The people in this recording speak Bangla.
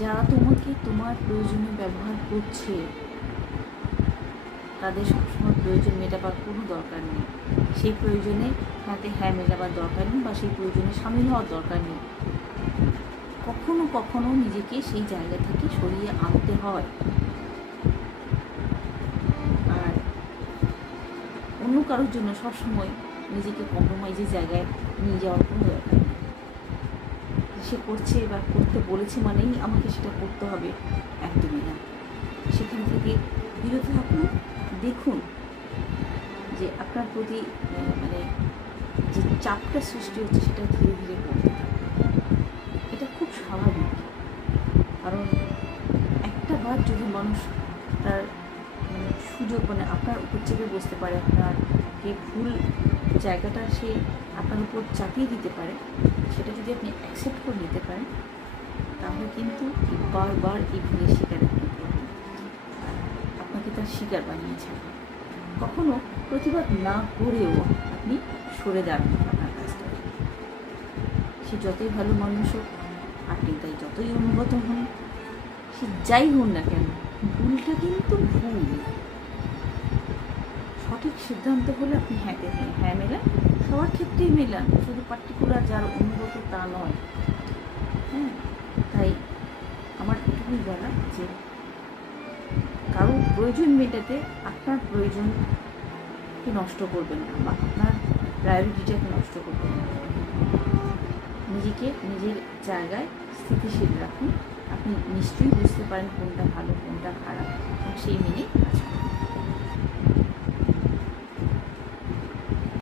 যারা তোমাকে তোমার প্রয়োজনে ব্যবহার করছে, তাদের সবসময় প্রয়োজন মেটাবার কোনো দরকার নেই। সেই প্রয়োজনে হাতে হ্যাঁ মেটাবার দরকার নেই বা সেই প্রয়োজনে সামিল হওয়ার দরকার নেই। কখনো কখনো নিজেকে সেই জায়গা থেকে সরিয়ে আনতে হয়। আর অন্য কারোর জন্য সবসময় নিজেকে কম্প্রোমাইজের জায়গায় নিয়ে যাওয়ার কোনো দরকার নেই। সে করছে বা করতে বলেছে মানেই আমাকে সেটা করতে হবে একদমই না। সেখান থেকে বিরত থাকুন, দেখুন যে আপনার প্রতি মানে যে চাপটা সৃষ্টি হচ্ছে সেটা ধীরে ধীরে থাকবে এটা খুব স্বাভাবিক। কারণ একটা বার যদি মানুষ তার মানে সুযোগ মানে আপনার উপর চেপে বসতে পারে, আপনার কে ভুল জায়গাটা সে আপনার উপর চাপিয়ে দিতে পারে, সেটা যদি আপনি অ্যাকসেপ্ট করে নিতে পারেন, তাহলে কিন্তু বারবার এই ভুলের শিকার আপনি আপনাকে তার শিকার বানিয়ে ছাড়বে কখনো প্রতিবাদ না করেও আপনি সরে দাঁড়ান আপনার থেকে সে যতই ভালো মানুষ হোক, আপনি তাই যতই অনুগত হন, সে যাই হন না কেন, ভুলটা কিন্তু ভুল। সঠিক সিদ্ধান্ত হলে আপনি হ্যাঁ হ্যাঁ মেলান সবার ক্ষেত্রেই মেলান শুধু পার্টিকুলার যার অনুগত তা নয়। হ্যাঁ? তাই আমার এটুকুই বলা যে, কারও প্রয়োজন মেটাতে আপনার প্রয়োজনকে নষ্ট করবেন না বা আপনার প্রায়োরিটিটাকে নষ্ট করবেন না। নিজেকে নিজের জায়গায় স্থিতিশীল রাখুন। আপনি নিশ্চয়ই বুঝতে পারেন কোনটা ভালো, কোনটা খারাপ। সেই করুন